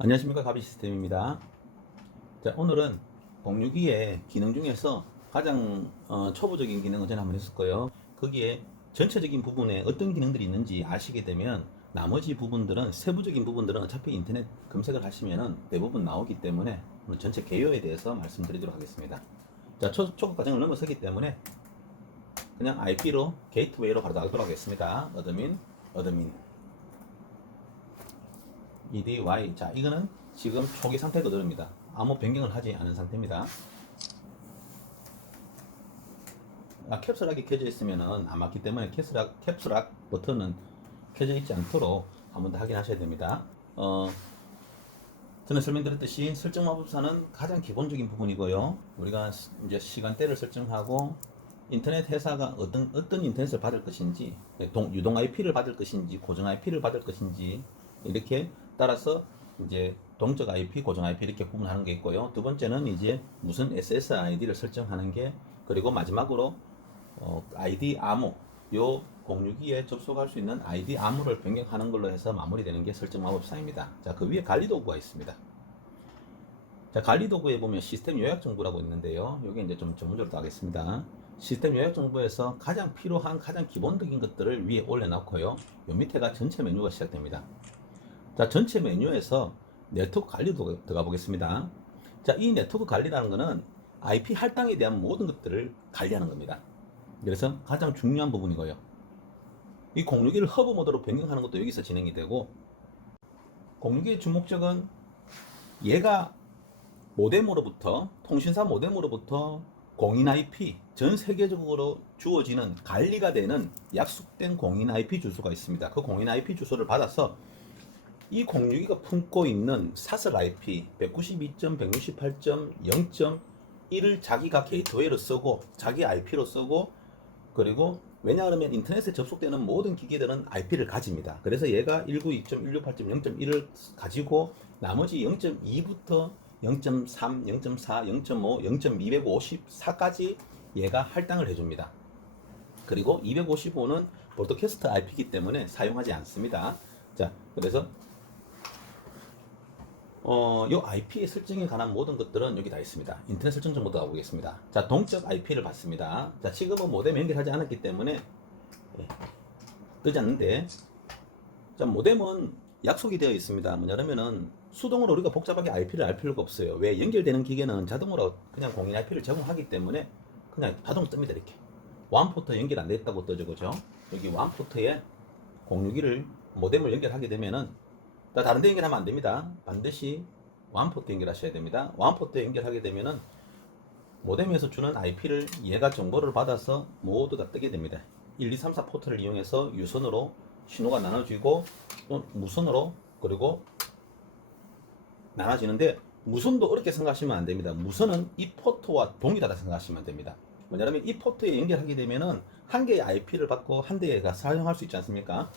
안녕하십니까, 가비 시스템입니다. 자, 오늘은 062의 기능 중에서 가장 초보적인 기능을 저는 한번 했을 거예요. 거기에 전체적인 부분에 어떤 기능들이 있는지 아시게 되면 나머지 부분들은, 세부적인 부분들은 어차피 인터넷 검색을 하시면 대부분 나오기 때문에 오늘 전체 개요에 대해서 말씀드리도록 하겠습니다. 자, 초급 과정을 넘어서기 때문에 그냥 IP로 게이트웨이로 바로 나가도록 하겠습니다. 어드민 EDY. 자, 이거는 지금 초기 상태 그대로입니다. 아무 변경을 하지 않은 상태입니다. 캡슐락이 켜져 있으면은 안 맞기 때문에 캡슐락 버튼은 켜져 있지 않도록 한번 더 확인하셔야 됩니다. 전에 설명드렸듯이 설정 마법사는 가장 기본적인 부분이고요. 우리가 이제 시간대를 설정하고 인터넷 회사가 어떤 인터넷을 받을 것인지, 유동 IP를 받을 것인지, 고정 IP를 받을 것인지, 이렇게 따라서 이제 동적 IP, 고정 IP 이렇게 구분하는 게 있고요. 두 번째는 이제 무슨 SSID를 설정하는 게, 그리고 마지막으로 ID 암호, 요 062에 접속할 수 있는 ID 암호를 변경하는 걸로 해서 마무리되는 게 설정 마법사입니다. 자, 그 위에 관리 도구가 있습니다. 자, 관리 도구에 보면 시스템 요약 정보라고 있는데요. 여기 이제 좀 전문적으로 하겠습니다. 시스템 요약 정보에서 가장 필요한 가장 기본적인 것들을 위에 올려놓고요. 요 밑에가 전체 메뉴가 시작됩니다. 자, 전체 메뉴에서 네트워크 관리도 들어가 보겠습니다. 자, 이 네트워크 관리라는 것은 IP 할당에 대한 모든 것들을 관리하는 겁니다. 그래서 가장 중요한 부분이고요. 이 061을 허브 모드로 변경하는 것도 여기서 진행이 되고, 061의 주목적은 얘가 모뎀으로부터, 통신사 모뎀으로부터 공인 IP, 전 세계적으로 주어지는 관리가 되는 약속된 공인 IP 주소가 있습니다. 그 공인 IP 주소를 받아서 이 062가 품고 있는 사설 IP 192.168.0.1을 자기가 게이트웨이로 쓰고 자기 IP로 쓰고, 그리고 왜냐 하면 인터넷에 접속되는 모든 기기들은 IP를 가집니다. 그래서 얘가 192.168.0.1을 가지고 나머지 0.2부터 0.3, 0.4, 0.5, 0.254까지 얘가 할당을 해줍니다. 그리고 255는 브로드캐스트 IP이기 때문에 사용하지 않습니다. 자, 그래서 요 IP의 설정에 관한 모든 것들은 여기 다 있습니다. 인터넷 설정 정보도 가보겠습니다. 자, 동적 IP를 받습니다. 자, 지금은 모뎀 연결하지 않았기 때문에 뜨지 않는데, 자, 모뎀은 약속이 되어 있습니다. 뭐냐면은 수동으로 우리가 복잡하게 IP를 알 필요가 없어요. 왜? 연결되는 기계는 자동으로 그냥 공인 IP를 제공하기 때문에 그냥 자동 뜹니다. 이렇게 완포트 연결 안 됐다고 뜨죠, 그죠? 여기 완포트에 061을 모뎀을 연결하게 되면은, 다른 데 연결하면 안 됩니다. 반드시 완포트 연결하셔야 됩니다. 완포트 연결하게 되면은 모뎀에서 주는 IP를 얘가 정보를 받아서 모두 다 뜨게 됩니다. 1, 2, 3, 4 포트를 이용해서 유선으로 신호가 나눠지고 또 무선으로 그리고 나눠지는데, 무선도 어렵게 생각하시면 안 됩니다. 무선은 이 포트와 동일하다 생각하시면 됩니다. 뭐냐면 이 포트에 연결하게 되면은 한 개의 IP를 받고 한 대가 사용할 수 있지 않습니까?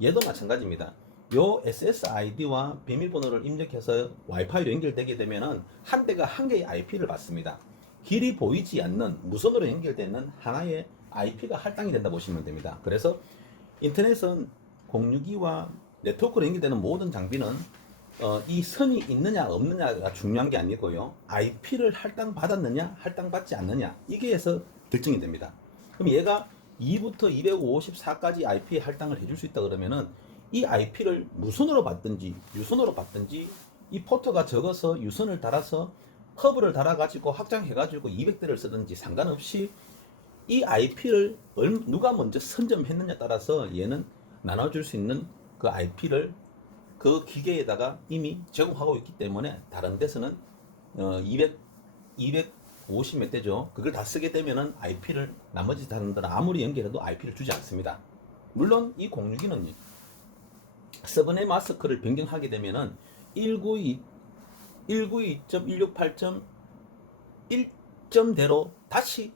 얘도 마찬가지입니다. 요 SSID와 비밀번호를 입력해서 와이파이로 연결되게 되면은 한 대가 한 개의 IP를 받습니다. 길이 보이지 않는 무선으로 연결되는 하나의 IP가 할당이 된다 보시면 됩니다. 그래서 인터넷은 062와 네트워크로 연결되는 모든 장비는 이 선이 있느냐 없느냐가 중요한 게 아니고요. IP를 할당 받았느냐 할당 받지 않느냐, 이게 해서 결정이 됩니다. 그럼 얘가 2부터 254까지 IP 할당을 해줄 수 있다 그러면은 이 IP를 무선으로 받든지 유선으로 받든지, 이 포트가 적어서 유선을 달아서 허브를 달아가지고 확장해가지고 200대를 쓰든지 상관없이 이 IP를 누가 먼저 선점했느냐에 따라서 얘는 나눠줄 수 있는 그 IP를 그 기계에다가 이미 제공하고 있기 때문에 다른 데서는 250 몇 대죠. 그걸 다 쓰게 되면은 IP를 나머지 다른 데는 아무리 연결해도 IP를 주지 않습니다. 물론 이 062는 서브넷 마스크를 변경하게 되면은 192.168.1점대로 다시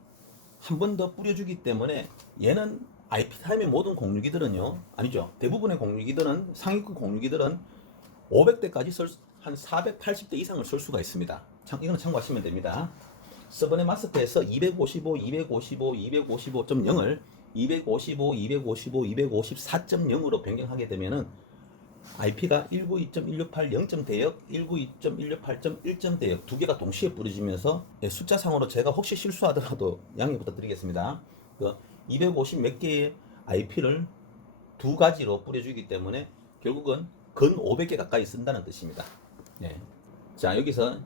한 번 더 뿌려주기 때문에 얘는 IP 타임의 모든 062들은요, 아니죠. 대부분의 062들은, 상위급 062들은 500대까지 한 480대 이상을 쓸 수가 있습니다. 이거는 참고하시면 됩니다. 서브넷 마스크에서 255, 255, 255.0을 255, 255, 254.0으로 변경하게 되면은 IP가 192.168 0.대역, 192.168.1점 대역 두 개가 동시에 뿌려지면서 숫자상으로 제가 혹시 실수하더라도 양해 부탁드리겠습니다. 그 250 몇 개의 IP를 두 가지로 뿌려주기 때문에 결국은 근 500개 가까이 쓴다는 뜻입니다. 네. 자, 여기서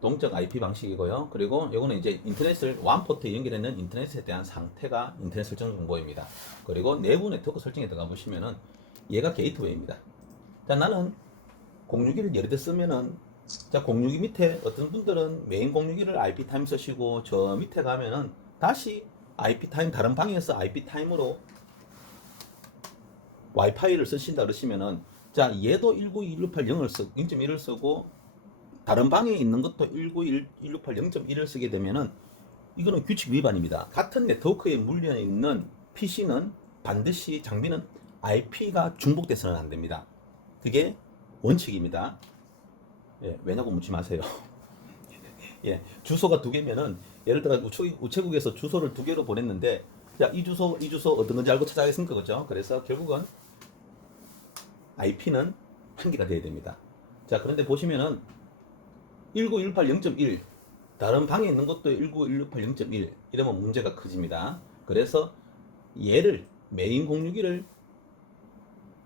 동적 IP 방식이고요. 그리고 이거는 이제 인터넷을 완포트에 연결했는 인터넷에 대한 상태가 인터넷 설정 정보입니다. 그리고 내부 네트워크 설정에 들어가 보시면은 얘가 게이트웨이입니다. 자, 나는 공유기를 예를 들어 쓰면은, 자, 공유기 밑에 어떤 분들은 메인 공유기를 IP 타임 쓰시고, 저 밑에 가면은 다시 IP 타임, 다른 방에서 IP 타임으로 와이파이를 쓰신다 그러시면은, 자, 얘도 192.168.0을 쓰고, 다른 방에 있는 것도 192.168.0.1을 쓰게 되면은, 이거는 규칙 위반입니다. 같은 네트워크에 물려 있는 PC는 반드시 장비는 IP가 중복돼서는 안 됩니다. 그게 원칙입니다. 예, 왜냐고 묻지 마세요. 예, 주소가 두 개면은 예를 들어 우체국에서 주소를 두 개로 보냈는데, 자, 이 주소 어떤 건지 알고 찾아가겠습니까, 그죠? 그래서 결국은 IP는 한 개가 돼야 됩니다. 자, 그런데 보시면은 19180.1 다른 방에 있는 것도 19168.0.1 이러면 문제가 커집니다. 그래서 얘를 메인 공유기를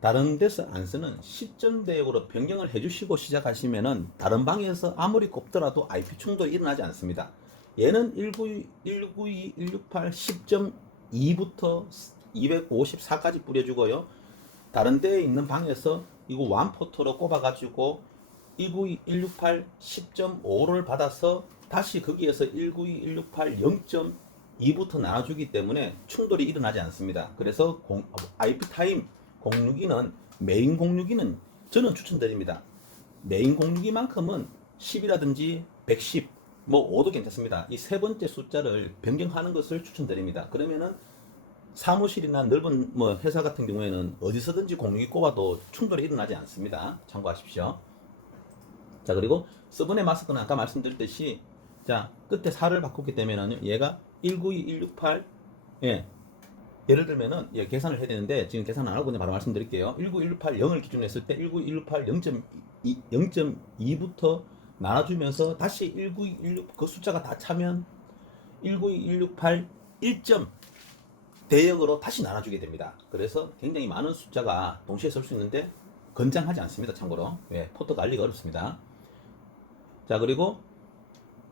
다른 데서 안 쓰는 시점 대역으로 변경을 해주시고 시작하시면은 다른 방에서 아무리 꼽더라도 IP 충돌이 일어나지 않습니다. 얘는 192.168 10.2부터 254까지 뿌려주고요. 다른 데에 있는 방에서 이거 완포트로 꼽아가지고 192.168 10.5를 받아서 다시 거기에서 192.168 0.2부터 나눠주기 때문에 충돌이 일어나지 않습니다. 그래서 IP 타임 공유기는 메인 공유기는 저는 추천드립니다. 메인 공유기만큼은 10이라든지 110, 뭐 5도 괜찮습니다. 이 세 번째 숫자를 변경하는 것을 추천드립니다. 그러면은 사무실이나 넓은 뭐 회사 같은 경우에는 어디서든지 공유기 꼽아도 충돌이 일어나지 않습니다. 참고하십시오. 자, 그리고 서브넷 마스크는 아까 말씀드렸듯이, 자, 끝에 4를 바꿨기 때문에 얘가 192.168, 예, 예를 들면은, 예, 계산을 해야 되는데 지금 계산 안 하고 그냥 바로 말씀드릴게요. 19168 0을 기준으로 했을 때 19168 0.2부터 나눠주면서 다시 19216 그 숫자가 다 차면 192.168 1점 대역으로 다시 나눠주게 됩니다. 그래서 굉장히 많은 숫자가 동시에 쓸 수 있는데 건장하지 않습니다. 참고로, 예, 포트가 알리가 어렵습니다. 자, 그리고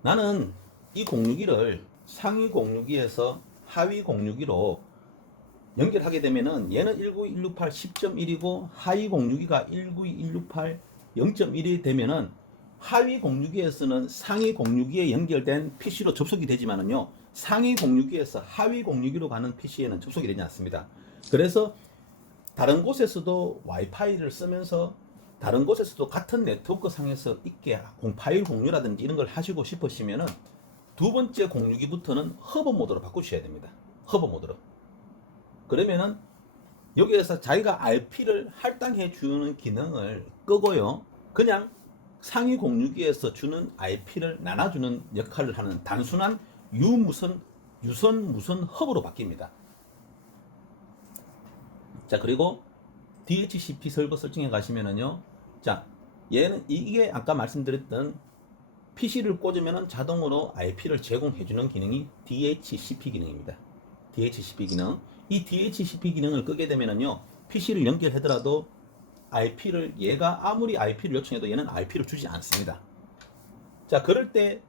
나는 이 공유기를 상위 공유기에서 하위 공유기로 연결하게 되면은 얘는 192.168 10.1이고 하위 공유기가 192.168 0.1이 되면은 하위 공유기에서는 상위 공유기에 연결된 PC로 접속이 되지만은요, 상위 공유기에서 하위 공유기로 가는 PC에는 접속이 되지 않습니다. 그래서 다른 곳에서도 와이파이를 쓰면서 다른 곳에서도 같은 네트워크 상에서 있게 파일 공유라든지 이런 걸 하시고 싶으시면은 두 번째 공유기부터는 허브 모드로 바꾸셔야 됩니다. 허브 모드로. 그러면은 여기에서 자기가 RP를 할당해 주는 기능을 끄고요, 그냥 상위 공유기에서 주는 IP를 나눠주는 역할을 하는 단순한 유선 무선 허브로 바뀝니다. 자, 그리고 DHCP 설버 설정에 가시면은요, 자, 얘는 이게 아까 말씀드렸던 PC를 꽂으면은 자동으로 IP를 제공해주는 기능이 DHCP 기능입니다. DHCP 기능. 이 DHCP 기능을 끄게 되면은요, PC를 연결하더라도 IP를, 얘가 아무리 IP를 요청해도 얘는 IP를 주지 않습니다. 자, 그럴 때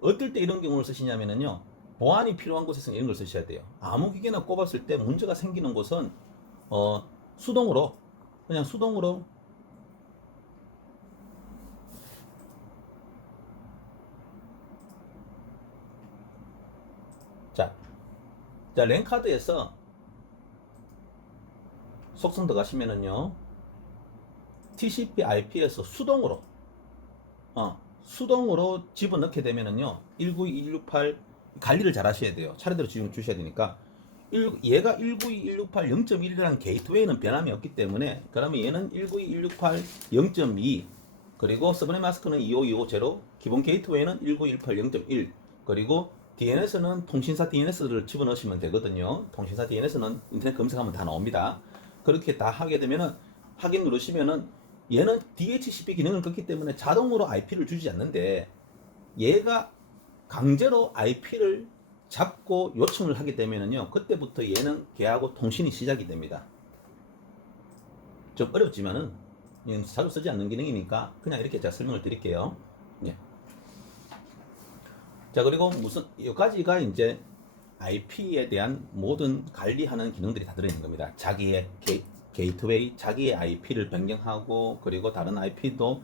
어떨 때 이런 경우를 쓰시냐면은요, 보안이 필요한 곳에서는 이런 걸 쓰셔야 돼요. 아무 기계나 꼽았을 때 문제가 생기는 곳은 수동으로, 그냥 수동으로 자, 랜카드에서 속성 들어가시면은요, TCP IP에서 수동으로 집어넣게 되면은요, 192.168 관리를 잘 하셔야 돼요. 차례대로 지금 주셔야 되니까. 얘가 192.168 0.1이라는 게이트웨이는 변함이 없기 때문에, 그러면 얘는 192.168 0.2, 그리고 서브넷 마스크는 25250, 기본 게이트웨이는 192.168 0.1, 그리고 DNS는 통신사 DNS를 집어넣으시면 되거든요. 통신사 DNS는 인터넷 검색하면 다 나옵니다. 그렇게 다 하게 되면은 확인 누르시면은 얘는 DHCP 기능을 껐기 때문에 자동으로 IP를 주지 않는데 얘가 강제로 IP를 잡고 요청을 하게 되면은요, 그때부터 얘는 걔하고 통신이 시작이 됩니다. 좀 어렵지만은 자주 쓰지 않는 기능이니까 그냥 이렇게 제가 설명을 드릴게요. 예. 자, 그리고 무슨 여기까지가 이제 IP에 대한 모든 관리하는 기능들이 다 들어있는 겁니다. 자기의 게이트웨이, 자기의 IP를 변경하고, 그리고 다른 IP도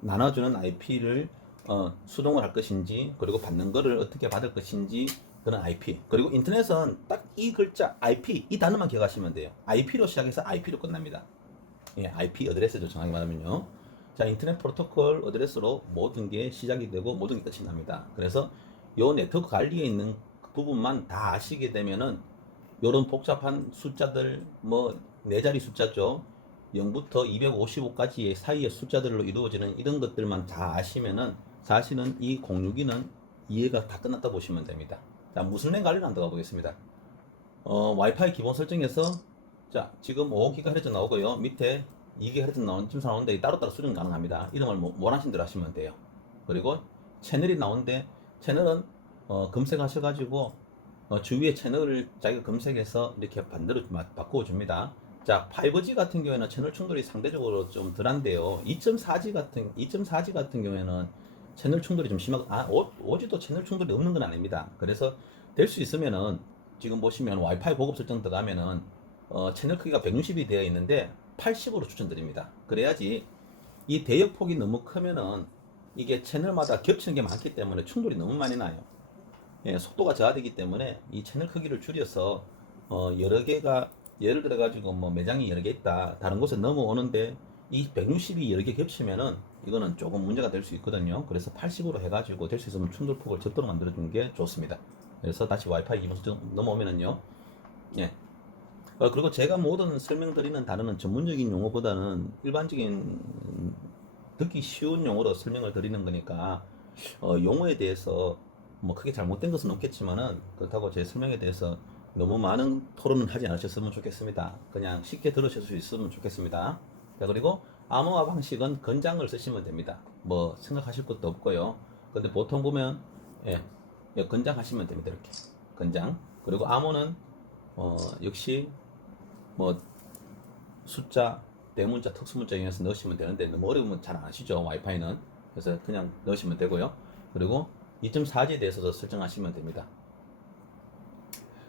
나눠주는 IP를 수동을 할 것인지, 그리고 받는 거를 어떻게 받을 것인지, 그런 IP. 그리고 인터넷은 딱 이 글자 IP 이 단어만 기억하시면 돼요. IP로 시작해서 IP로 끝납니다. 예, IP 어드레스죠, 정확히 말하면요. 자, 인터넷 프로토콜 어드레스로 모든 게 시작이 되고 모든 게 끝이 납니다. 그래서 요 네트워크 관리에 있는 그 부분만 다 아시게 되면은 요런 복잡한 숫자들, 뭐 네 자리 숫자죠, 0부터 255까지의 사이의 숫자들로 이루어지는 이런 것들만 다 아시면은 사실은 이 062는 이해가 다 끝났다 보시면 됩니다. 자, 무슨 랜 관리를 한다고 보겠습니다. 와이파이 기본 설정에서, 자, 지금 5GHz 나오고요. 밑에 2GHz 나오는 침사 나오는데 따로따로 수정 가능합니다. 이름을 원하신 대로 하시면 돼요. 그리고 채널이 나오는데 채널은 검색하셔가지고 주위의 채널을 자기가 검색해서 이렇게 반대로 바꾸어 줍니다. 자, 5G 같은 경우에는 채널 충돌이 상대적으로 좀 덜한데요. 2.4G 같은 경우에는 채널 충돌이 좀 심하고, 5G도 채널 충돌이 없는 건 아닙니다. 그래서 될 수 있으면은 지금 보시면 와이파이 보급 설정 들어가면은 채널 크기가 160이 되어 있는데 80으로 추천드립니다. 그래야지 이 대역폭이 너무 크면은 이게 채널마다 겹치는 게 많기 때문에 충돌이 너무 많이 나요. 예, 속도가 저하되기 때문에 이 채널 크기를 줄여서 여러 개가, 예를 들어 가지고 뭐 매장이 여러 개 있다, 다른 곳에 넘어오는데 이 160이 여러 개 겹치면은 이거는 조금 문제가 될 수 있거든요. 그래서 80으로 해가지고 될 수 있으면 충돌폭을 적도록 만들어 주는 게 좋습니다. 그래서 다시 와이파이 기본 넘어오면은요, 예. 그리고 제가 모든 설명드리는 단어는 전문적인 용어보다는 일반적인 듣기 쉬운 용어로 설명을 드리는 거니까 용어에 대해서 뭐 크게 잘못된 것은 없겠지만은, 그렇다고 제 설명에 대해서 너무 많은 토론을 하지 않으셨으면 좋겠습니다. 그냥 쉽게 들으실 수 있으면 좋겠습니다. 자, 그리고 암호화 방식은 건장을 쓰시면 됩니다. 뭐 생각하실 것도 없고요. 근데 보통 보면, 예, 건장 하시면 됩니다. 이렇게 건장. 그리고 암호는 역시 뭐 숫자, 대문자, 특수문자 이용해서 넣으시면 되는데 너무 어려우면 잘 안 하시죠, 와이파이는. 그래서 그냥 넣으시면 되고요. 그리고 2.4G에 대해서도 설정하시면 됩니다.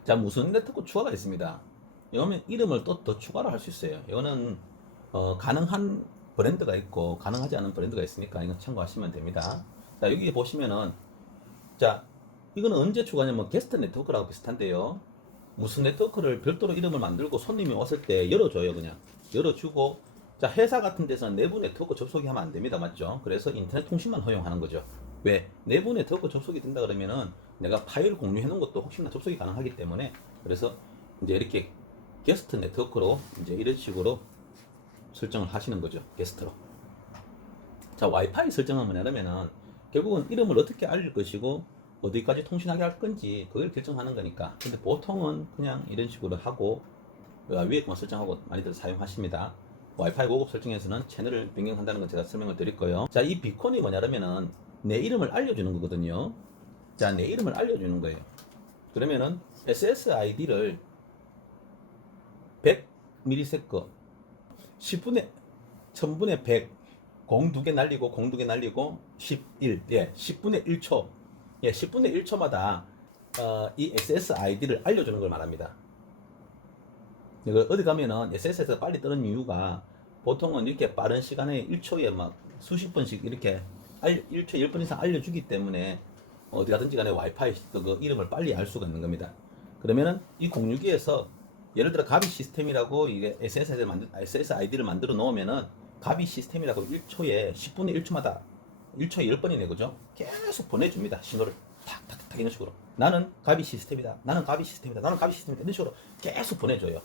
자, 무슨 네트워크 추가가 있습니다. 이거는 이름을 또 더 추가를 할 수 있어요. 이거는 가능한 브랜드가 있고 가능하지 않은 브랜드가 있으니까 이거 참고하시면 됩니다. 자, 여기 보시면은, 자, 이거는 언제 추가냐면 게스트 네트워크라고 비슷한데요. 무슨 네트워크를 별도로 이름을 만들고 손님이 왔을 때 열어줘요. 그냥 열어주고, 자, 회사 같은 데서는 내부 네트워크 접속이 하면 안 됩니다. 맞죠? 그래서 인터넷 통신만 허용하는 거죠. 왜? 내부 네트워크 접속이 된다 그러면은 내가 파일 공유해 놓은 것도 혹시나 접속이 가능하기 때문에, 그래서 이제 이렇게 게스트 네트워크로 이제 이런 식으로 설정을 하시는 거죠. 게스트로. 자, 와이파이 설정은 뭐냐면은 결국은 이름을 어떻게 알릴 것이고 어디까지 통신하게 할 건지 그걸 결정하는 거니까. 근데 보통은 그냥 이런 식으로 하고 위에만 설정하고 많이들 사용하십니다. 와이파이 고급 설정에서는 채널을 변경한다는 건 제가 설명을 드릴 거예요. 자, 이 비콘이 뭐냐면은 내 이름을 알려주는 거거든요. 자, 내 이름을 알려주는 거예요. 그러면은 SSID를 100ms 10분의 1000분의 100, 02개 날리고 02개 날리고 11, 예, 10분의 1초, 예, 10분의 1초마다 이 SSID를 알려주는 걸 말합니다. 이거 어디 가면은 SS에서 빨리 뜨는 이유가, 보통은 이렇게 빠른 시간에 1초에 막 수십 번씩 이렇게 1초에 10번 이상 알려주기 때문에 어디 가든지 간에 와이파이 그 이름을 빨리 알 수가 있는 겁니다. 그러면은 이 062에서 예를 들어 가비 시스템이라고 이게 SSID를 만들어 놓으면은 가비 시스템이라고 1초에 10분의 1초마다 1초에 10번이네, 그죠? 계속 보내줍니다. 신호를 탁탁탁 이런 식으로. 나는 가비 시스템이다. 나는 가비 시스템이다. 나는 가비 시스템이다. 이런 식으로 계속 보내줘요.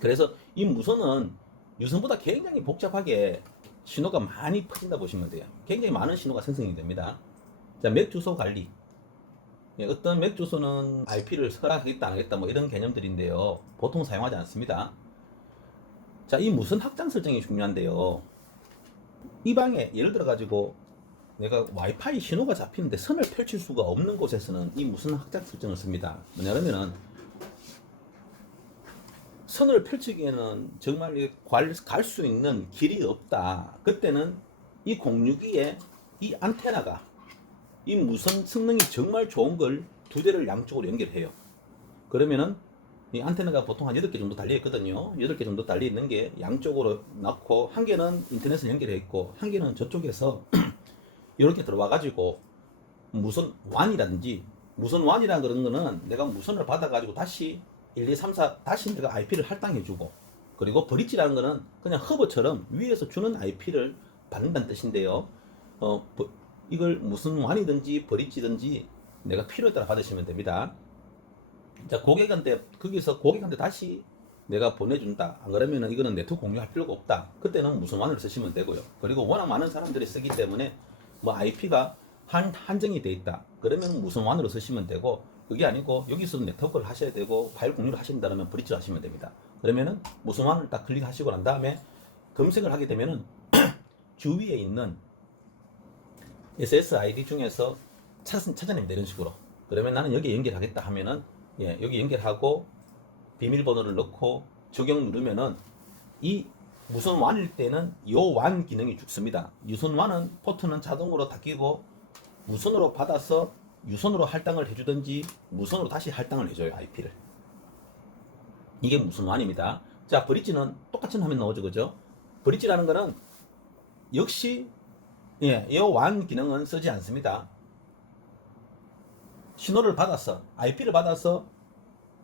그래서 이 무선은 유선보다 굉장히 복잡하게 신호가 많이 퍼진다 보시면 돼요. 굉장히 많은 신호가 생성이 됩니다. 자, 맥 주소 관리. 예, 어떤 맥 주소는 IP를 허락하겠다 안 하겠다 뭐 이런 개념들인데요. 보통 사용하지 않습니다. 자, 이 무선 확장 설정이 중요한데요. 이 방에 예를 들어 가지고 내가 와이파이 신호가 잡히는데 선을 펼칠 수가 없는 곳에서는 이 무선 확장 설정을 씁니다. 뭐냐면은 선을 펼치기에는 정말 갈 수 있는 길이 없다. 그때는 이 062에 이 안테나가 이 무선 성능이 정말 좋은 걸 두 대를 양쪽으로 연결해요. 그러면은 이 안테나가 보통 한 8개 정도 달려 있거든요. 8개 정도 달려 있는 게 양쪽으로 넣고 한 개는 인터넷을 연결해 있고 한 개는 저쪽에서 이렇게 들어와 가지고 무선 완이라든지 무선 완이라는 그런 거는 내가 무선을 받아 가지고 다시 1, 2, 3, 4 다시 내가 IP를 할당해 주고, 그리고 브릿지라는 거는 그냥 허브처럼 위에서 주는 IP를 받는다는 뜻인데요. 이걸 무슨 완이든지 브릿지든지 내가 필요에 따라 받으시면 됩니다. 자, 고객한테 거기서 고객한테 다시 내가 보내준다. 안 그러면은 이거는 네트워크 공유할 필요가 없다. 그때는 무슨 완을 쓰시면 되고요. 그리고 워낙 많은 사람들이 쓰기 때문에 뭐 IP가 한정이 돼 있다. 그러면 무슨 완으로 쓰시면 되고, 그게 아니고 여기서도 네트워크를 하셔야 되고 파일 공유를 하신다면 브릿지를 하시면 됩니다. 그러면은 무슨 완을 딱 클릭하시고 난 다음에 검색을 하게 되면은 주위에 있는 SSID 중에서 찾아냅니다. 이런 식으로. 그러면 나는 여기에 연결하겠다 하면은 여기 연결하고 비밀번호를 넣고 적용 누르면은 이 무선 완일 때는 요 완 기능이 죽습니다. 유선 완은 포트는 자동으로 닫히고 무선으로 받아서 유선으로 할당을 해주든지 무선으로 다시 할당을 해줘요. IP를. 이게 무선 완입니다. 자, 브릿지는 똑같은 화면 나오죠, 그죠? 브릿지라는 거는 역시 이 완 기능은 쓰지 않습니다. 신호를 받아서 IP를 받아서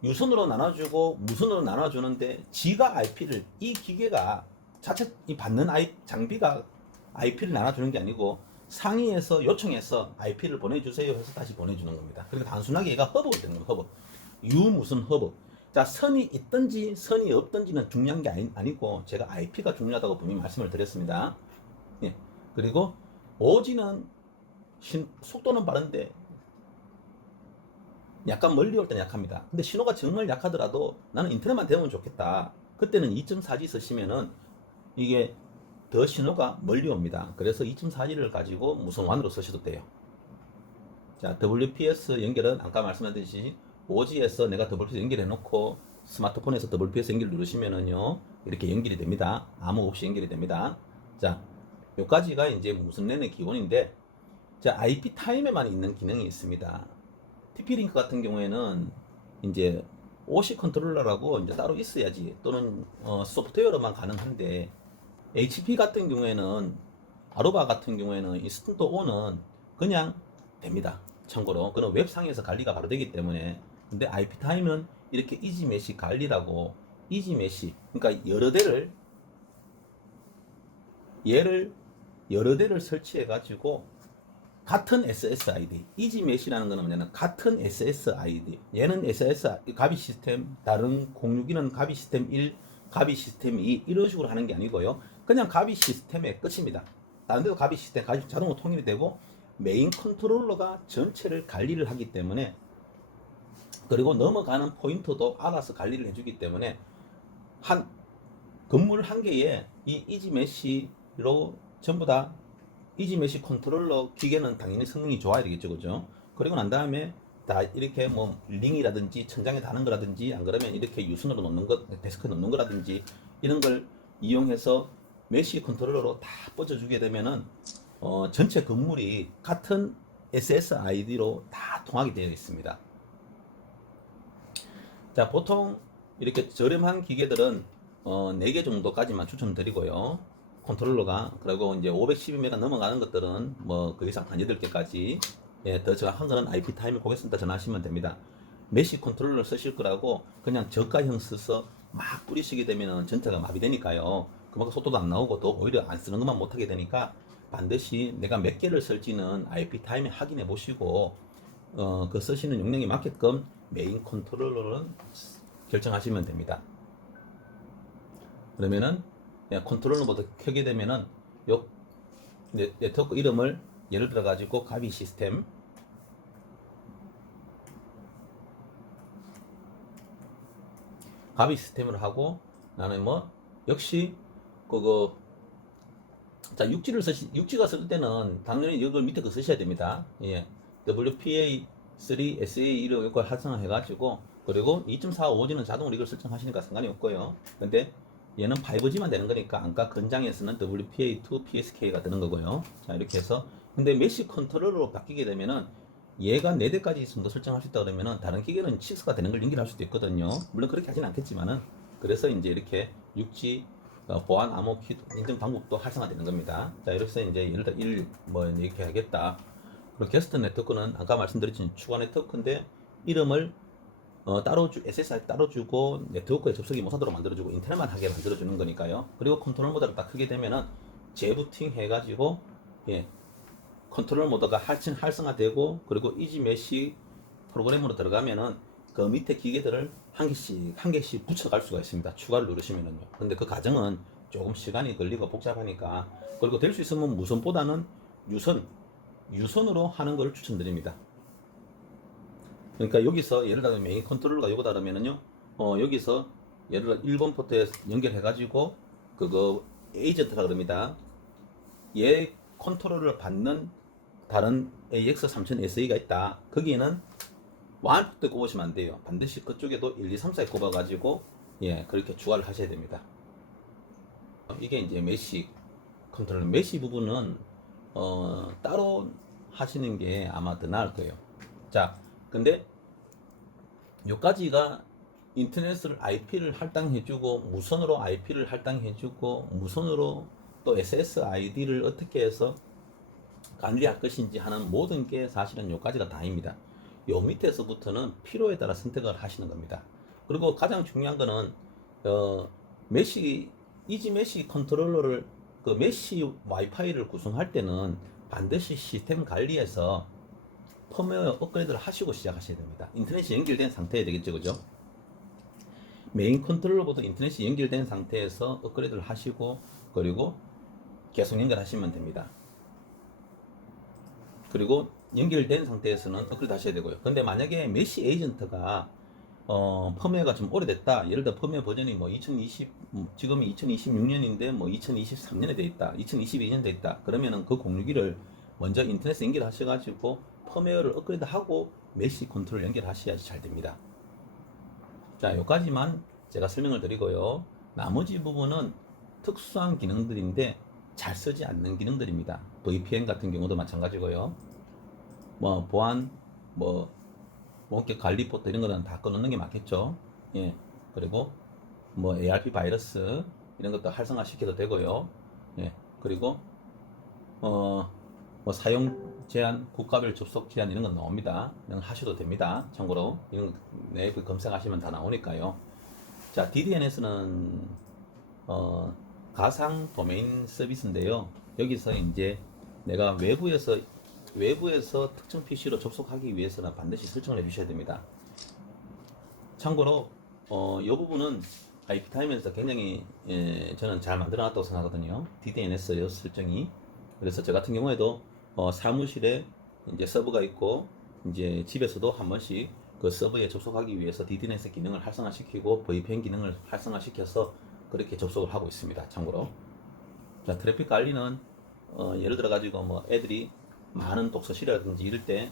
유선으로 나눠주고 무선으로 나눠주는데 지가 IP를, 이 기계가 자체 이 받는 장비가 IP를 나눠주는 게 아니고 상위에서 요청해서 IP를 보내주세요 해서 다시 보내주는 겁니다. 그러니까 단순하게 얘가 허브가 되는 겁니다. 허브. 유무선 허브. 자, 선이 있든지 선이 없든지는 중요한 게 아니고 제가 IP가 중요하다고 분명히 말씀을 드렸습니다. 예. 그리고 오지는 속도는 빠른데 약간 멀리 올 때는 약합니다. 근데 신호가 정말 약하더라도 나는 인터넷만 되면 좋겠다. 그때는 2.4G 쓰시면은 이게 더 신호가 멀리 옵니다. 그래서 2.4G를 가지고 무선 완으로 쓰셔도 돼요. 자, WPS 연결은 아까 말씀드렸듯이 5G에서 내가 WPS 연결해 놓고 스마트폰에서 WPS 연결 누르시면은요, 이렇게 연결이 됩니다. 아무 없이 연결이 됩니다. 자, 요까지가 이제 무선 랜의 기본인데, 자, IP 타임에만 있는 기능이 있습니다. TP-링크 같은 경우에는 이제 OC 컨트롤러라고 이제 따로 있어야지, 또는 소프트웨어로만 가능한데, HP 같은 경우에는, 아루바 같은 경우에는 인스턴트 온은 그냥 됩니다. 참고로 그런 웹상에서 관리가 바로 되기 때문에. 근데 IP 타임은 이렇게 이지 메시 관리라고, 이지 메시, 그러니까 여러 대를 설치해 가지고 같은 SSID, 이지 메시라는 거는 뭐냐면 같은 SSID, 얘는 가비 시스템, 다른 061은 가비 시스템 1, 가비 시스템 2 이런 식으로 하는 게 아니고요. 그냥 가비 시스템의 끝입니다. 다른 데도 가비 시스템 자동으로 통일이 되고 메인 컨트롤러가 전체를 관리를 하기 때문에, 그리고 넘어가는 포인트도 알아서 관리를 해주기 때문에 한 건물 한 개에 이 이지 메시로 전부 다 이지 메시 컨트롤러 기계는 당연히 성능이 좋아야 되겠죠, 그죠? 그리고 난 다음에 다 이렇게 뭐 링이라든지 천장에 다는 거라든지, 안 그러면 이렇게 유선으로 놓는 것, 데스크에 놓는 거라든지 이런 걸 이용해서 메시 컨트롤러로 다 뻗어주게 되면은 전체 건물이 같은 SSID로 다 통하게 되어 있습니다. 자, 보통 이렇게 저렴한 기계들은 4개 정도까지만 추천드리고요. 컨트롤러가. 그리고 이제 512메가 넘어가는 것들은 뭐 그 이상 한 8개까지, 더 정확한 거는 IP 타임을 고객센터 전화하시면 됩니다. 메시 컨트롤러 쓰실 거라고 그냥 저가형 써서 막 뿌리시게 되면 전체가 마비되니까요. 그만큼 속도도 안 나오고 또 오히려 안 쓰는 것만 못하게 되니까 반드시 내가 몇 개를 쓸지는 IP 타임에 확인해 보시고 그 쓰시는 용량에 맞게끔 메인 컨트롤러는 결정하시면 됩니다. 그러면은 컨트롤러 모드 켜게 되면은 요 네트워크 이름을 예를 들어 가지고 가비 시스템으로 하고, 나는 뭐 역시 그거 자 육지가 쓸 때는 당연히 이걸 밑에 거 쓰셔야 됩니다. 예. WPA3 SA 이런 이걸 활성화해가지고 그리고 2.45G는 자동으로 이걸 설정하시니까 상관이 없고요. 근데 얘는 5G만 되는 거니까 아까 건장에서는 WPA2 PSK가 되는 거고요. 자 이렇게 해서 근데 메시 컨트롤러로 바뀌게 되면은 얘가 4대까지 정도 설정할 수 있다 그러면은 다른 기계는 6가 되는 걸 연결할 수도 있거든요. 물론 그렇게 하진 않겠지만은 그래서 이제 이렇게 육지 보안 암호 인증 방법도 활성화되는 겁니다. 자 이렇게 해서 이제 예를 들어 1뭐 이렇게 하겠다. 그리고 게스트 네트워크는 아까 말씀드렸지만 추가 네트워크인데 이름을 따로 SSI 따로 주고 네트워크에 접속이 못하도록 만들어주고 인터넷만 하게 만들어주는 거니까요. 그리고 컨트롤 모드를 딱 크게 되면은 재부팅 해가지고 예, 컨트롤 모드가 활성화되고 그리고 이지 메시 프로그램으로 들어가면은 그 밑에 기계들을 한 개씩 붙여갈 수가 있습니다. 추가를 누르시면은요. 근데 그 과정은 조금 시간이 걸리고 복잡하니까 그리고 될 수 있으면 무선보다는 유선으로 하는 걸 추천드립니다. 그러니까 여기서 예를 들어 메인 컨트롤러가 요거다 그러면은요 여기서 예를 들어 1번 포트에 연결해 가지고 그거 에이전트라 그럽니다. 얘 컨트롤을 받는 다른 AX3000SE가 있다. 거기에는 완벽하게 꼽으시면 안 돼요. 반드시 그쪽에도 1, 2, 3, 4에 꼽아 가지고 예 그렇게 추가를 하셔야 됩니다. 이게 이제 메시 컨트롤러 메시 부분은 따로 하시는 게 아마 더 나을 거예요. 자 근데 요까지가 인터넷을 IP를 할당해주고 무선으로 IP를 할당해주고 무선으로 또 SSID를 어떻게 해서 관리할 것인지 하는 모든 게 사실은 요까지가 다입니다. 요 밑에서부터는 필요에 따라 선택을 하시는 겁니다. 그리고 가장 중요한 거는 메시 이지 메시 컨트롤러를 그 메시 와이파이를 구성할 때는 반드시 시스템 관리에서 펌웨어 업그레이드를 하시고 시작하셔야 됩니다. 인터넷이 연결된 상태에 되겠죠, 그죠? 메인 컨트롤러부터 인터넷이 연결된 상태에서 업그레이드를 하시고 그리고 계속 연결하시면 됩니다. 그리고 연결된 상태에서는 업그레이드 하셔야 되고요. 근데 만약에 메시 에이전트가 펌웨어가 좀 오래됐다. 예를 들어 펌웨어 버전이 뭐 2020, 지금이 2026년인데 뭐 2023년에 돼 있다. 2022년 돼 있다. 그러면은 그 공유기를 먼저 인터넷에 연결하셔가지고 펌웨어를 업그레이드하고 메시 컨트롤 연결하셔야지 잘 됩니다. 자, 여기까지만 제가 설명을 드리고요. 나머지 부분은 특수한 기능들인데 잘 쓰지 않는 기능들입니다. VPN 같은 경우도 마찬가지고요. 뭐 보안, 뭐 원격 관리 포트 이런 거는 다 꺼놓는 게 맞겠죠. 예. 그리고 뭐 ARP 바이러스 이런 것도 활성화 시켜도 되고요. 예. 그리고 뭐 사용 제한, 국가별 접속 제한 이런 건 나옵니다. 이런 거 하셔도 됩니다. 참고로 이런 내부 검색하시면 다 나오니까요. 자, DDNS는 가상 도메인 서비스인데요. 여기서 이제 내가 외부에서 특정 PC로 접속하기 위해서는 반드시 설정을 해주셔야 됩니다. 참고로 이 부분은 IP 타임에서 굉장히 저는 잘 만들어놨다고 생각하거든요. DDNS 설정이. 그래서 저 같은 경우에도 사무실에 이제 서버가 있고 이제 집에서도 한 번씩 그 서버에 접속하기 위해서 DDNS 기능을 활성화시키고 VPN 기능을 활성화시켜서 그렇게 접속을 하고 있습니다. 참고로. 자, 트래픽 관리는 예를 들어 가지고 뭐 애들이 많은 독서실이라든지 이럴 때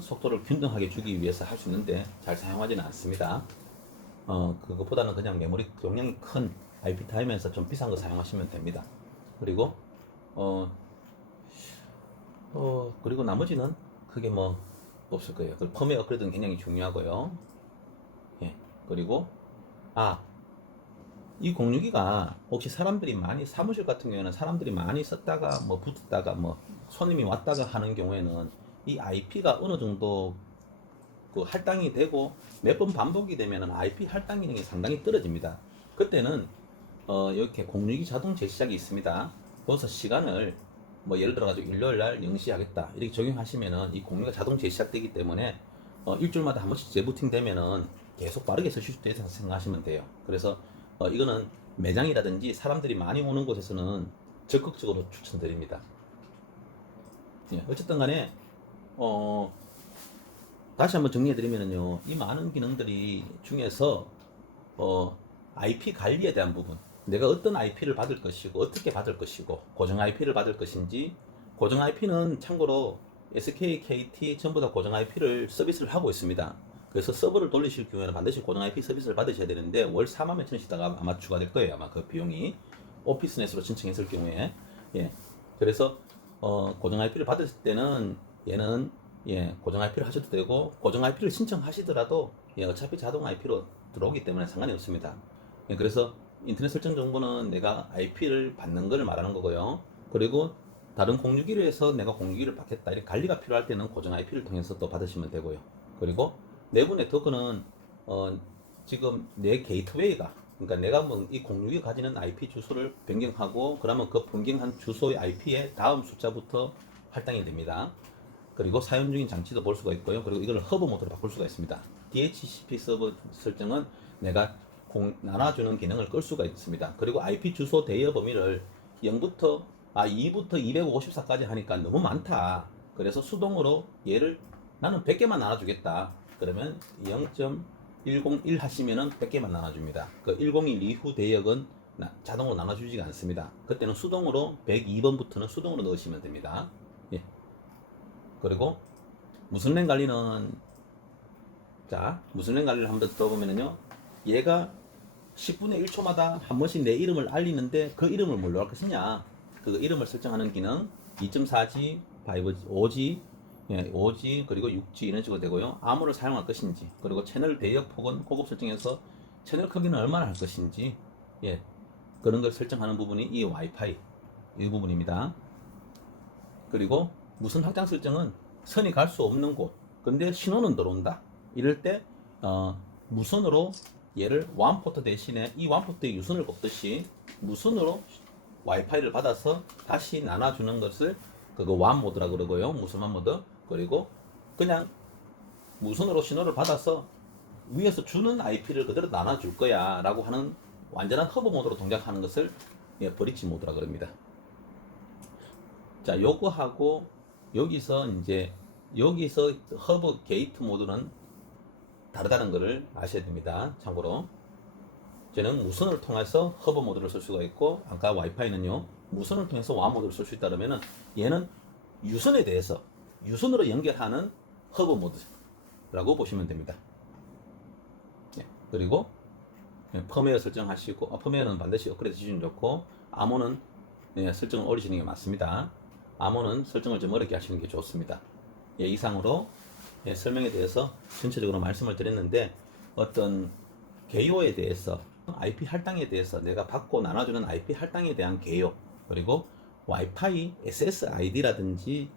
속도를 균등하게 주기 위해서 할 수 있는데 잘 사용하지는 않습니다. 그것보다는 그냥 메모리 용량이 큰 IP 타임에서 좀 비싼 거 사용하시면 됩니다. 그리고 그리고 나머지는 크게 뭐 없을 거예요. 그 펌웨어 업그레이드는 굉장히 중요하고요. 예. 그리고 이 공유기가 혹시 사람들이 많이 사무실 같은 경우에는 사람들이 많이 썼다가 뭐 붙었다가 뭐 손님이 왔다가 하는 경우에는 이 IP가 어느 정도 그 할당이 되고 몇 번 반복이 되면은 IP 할당 기능이 상당히 떨어집니다. 그때는 이렇게 공유기 자동 재시작이 있습니다. 거기서 시간을 뭐 예를 들어 가지고 일요일 날 0시 하겠다 이렇게 적용하시면은 이 공유가 자동 재시작되기 때문에 일주일마다 한 번씩 재부팅 되면은 계속 빠르게 쓰실 수 있다고 생각하시면 돼요. 그래서 이거는 매장이라든지 사람들이 많이 오는 곳에서는 적극적으로 추천드립니다. 예, 어쨌든 간에 다시 한번 정리해드리면요, 이 많은 기능들이 중에서 IP 관리에 대한 부분, 내가 어떤 IP를 받을 것이고 어떻게 받을 것이고 고정 IP를 받을 것인지. 고정 IP는 참고로 SK, KT 전부 다 고정 IP를 서비스를 하고 있습니다. 그래서 서버를 돌리실 경우에는 반드시 고정 IP 서비스를 받으셔야 되는데 월 4만 몇 천씩다가 아마 추가될 거예요. 아마 그 비용이 오피스넷으로 신청했을 경우에. 예. 그래서 고정 IP를 받을 때는 얘는 고정 IP를 하셔도 되고, 고정 IP를 신청하시더라도 어차피 자동 IP로 들어오기 때문에 상관이 없습니다. 그래서 인터넷 설정 정보는 내가 IP를 받는 걸 말하는 거고요. 그리고 다른 공유기를 해서 내가 공유기를 받겠다, 이렇게 관리가 필요할 때는 고정 IP를 통해서 또 받으시면 되고요. 그리고 내부 네트워크는 지금 내 게이트웨이가, 그러니까 내가 뭐 이 공유기가 가지는 IP 주소를 변경하고, 그러면 그 변경한 주소의 IP의 다음 숫자부터 할당이 됩니다. 그리고 사용 중인 장치도 볼 수가 있고요. 그리고 이걸 허브 모드로 바꿀 수가 있습니다. DHCP 서버 설정은 내가 나눠주는 기능을 끌 수가 있습니다. 그리고 IP 주소 대여 범위를 2부터 254까지 하니까 너무 많다. 그래서 수동으로 얘를 나는 100개만 나눠주겠다. 그러면 0.101 하시면은 100개만 나눠줍니다. 그 101 이후 대역은 자동으로 나눠주지가 않습니다. 그때는 수동으로 102번부터는 수동으로 넣으시면 됩니다. 예. 그리고 무선랜 관리는, 무선랜 관리를 한번 들어보면요, 얘가 10분의 1초마다 한 번씩 내 이름을 알리는데 그 이름을 뭘로 할 것이냐, 그 이름을 설정하는 기능. 2.4G, 5G, 5G 그리고 6G 이런 식으로 되고요. 암호를 사용할 것인지, 그리고 채널 대역 폭은 고급 설정해서 채널 크기는 얼마나 할 것인지, 그런 걸 설정하는 부분이 이 와이파이 이 부분입니다. 그리고 무선 확장 설정은 선이 갈 수 없는 곳, 근데 신호는 들어온다, 이럴 때 무선으로 얘를 완포트 대신에 이 완포트에 유선을 꼽듯이 무선으로 와이파이를 받아서 다시 나눠주는 것을 그거 완 모드라 그러고요. 무선 완 모드. 그리고 그냥 무선으로 신호를 받아서 위에서 주는 IP를 그대로 나눠줄 거야 라고 하는 완전한 허브 모드로 동작하는 것을 브릿지 모드라 그럽니다. 자, 요거 하고 여기서 허브 게이트 모드는 다르다는 것을 아셔야 됩니다. 참고로 저는 무선을 통해서 허브 모드를 쓸 수가 있고, 아까 와이파이는요 무선을 통해서 WAN 모드를 쓸 수 있다면 얘는 유선에 대해서 유선으로 연결하는 허브 모드라고 보시면 됩니다. 그리고 펌웨어 설정하시고, 펌웨어는 반드시 업그레이드 해주시면 좋고, 암호는 설정을 올리시는 게 맞습니다. 암호는 설정을 좀 어렵게 하시는 게 좋습니다. 이상으로 설명에 대해서 전체적으로 말씀을 드렸는데, 어떤 개요에 대해서, IP 할당에 대해서, 내가 받고 나눠주는 IP 할당에 대한 개요, 그리고 와이파이 SSID라든지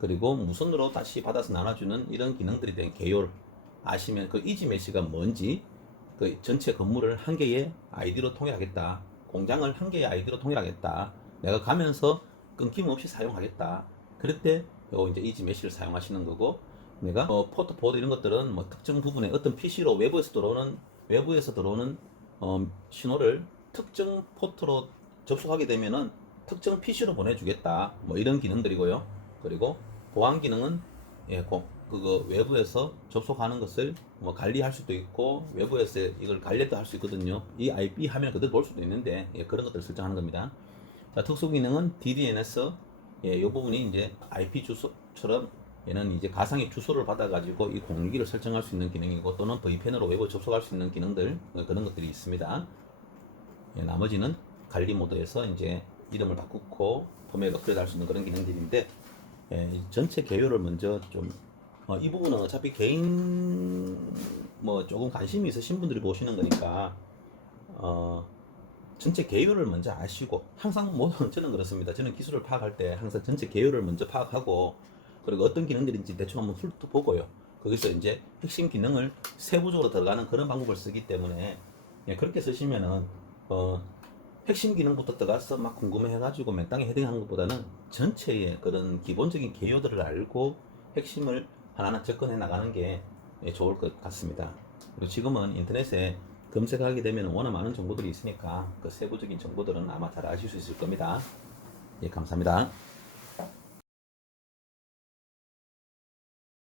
그리고 무선으로 다시 받아서 나눠주는 이런 기능들에 대한 개요를 아시면, 그 이지 메시가 뭔지, 그 전체 건물을 한 개의 아이디로 통일하겠다, 공장을 한 개의 아이디로 통일하겠다, 내가 가면서 끊김없이 사용하겠다, 그럴 때 요 이제 이지 메시를 사용하시는 거고, 내가 포트 보드 이런 것들은 뭐 특정 부분에 어떤 PC로 외부에서 들어오는 신호를 특정 포트로 접속하게 되면은 특정 PC로 보내주겠다, 뭐 이런 기능들이고요. 그리고 보안 기능은 그거 외부에서 접속하는 것을 뭐 관리할 수도 있고, 외부에서 이걸 관리도 할 수 있거든요. 이 IP 화면 그대로 볼 수도 있는데, 그런 것들을 설정하는 겁니다. 자, 특수 기능은 DDNS, 이 부분이 이제 IP 주소처럼 얘는 이제 가상의 주소를 받아가지고 이 공유기를 설정할 수 있는 기능이고, 또는 VPN으로 외부 접속할 수 있는 기능들, 그런 것들이 있습니다. 나머지는 관리 모드에서 이제 이름을 바꾸고 펌웨어 업그레이드 할 수 있는 그런 기능들인데, 전체 개요를 먼저 좀, 이 부분은 어차피 개인 뭐 조금 관심이 있으신 분들이 보시는 거니까 전체 개요를 먼저 아시고, 항상 저는 그렇습니다. 저는 기술을 파악할 때 항상 전체 개요를 먼저 파악하고, 그리고 어떤 기능들인지 대충 한번 훑어보고요. 거기서 이제 핵심 기능을 세부적으로 들어가는 그런 방법을 쓰기 때문에, 그렇게 쓰시면은 핵심 기능부터 들어가서 막 궁금해가지고 맨땅에 헤딩하는 것보다는 전체의 그런 기본적인 개요들을 알고 핵심을 하나하나 접근해 나가는 게 좋을 것 같습니다. 그리고 지금은 인터넷에 검색하게 되면 워낙 많은 정보들이 있으니까 그 세부적인 정보들은 아마 잘 아실 수 있을 겁니다. 감사합니다.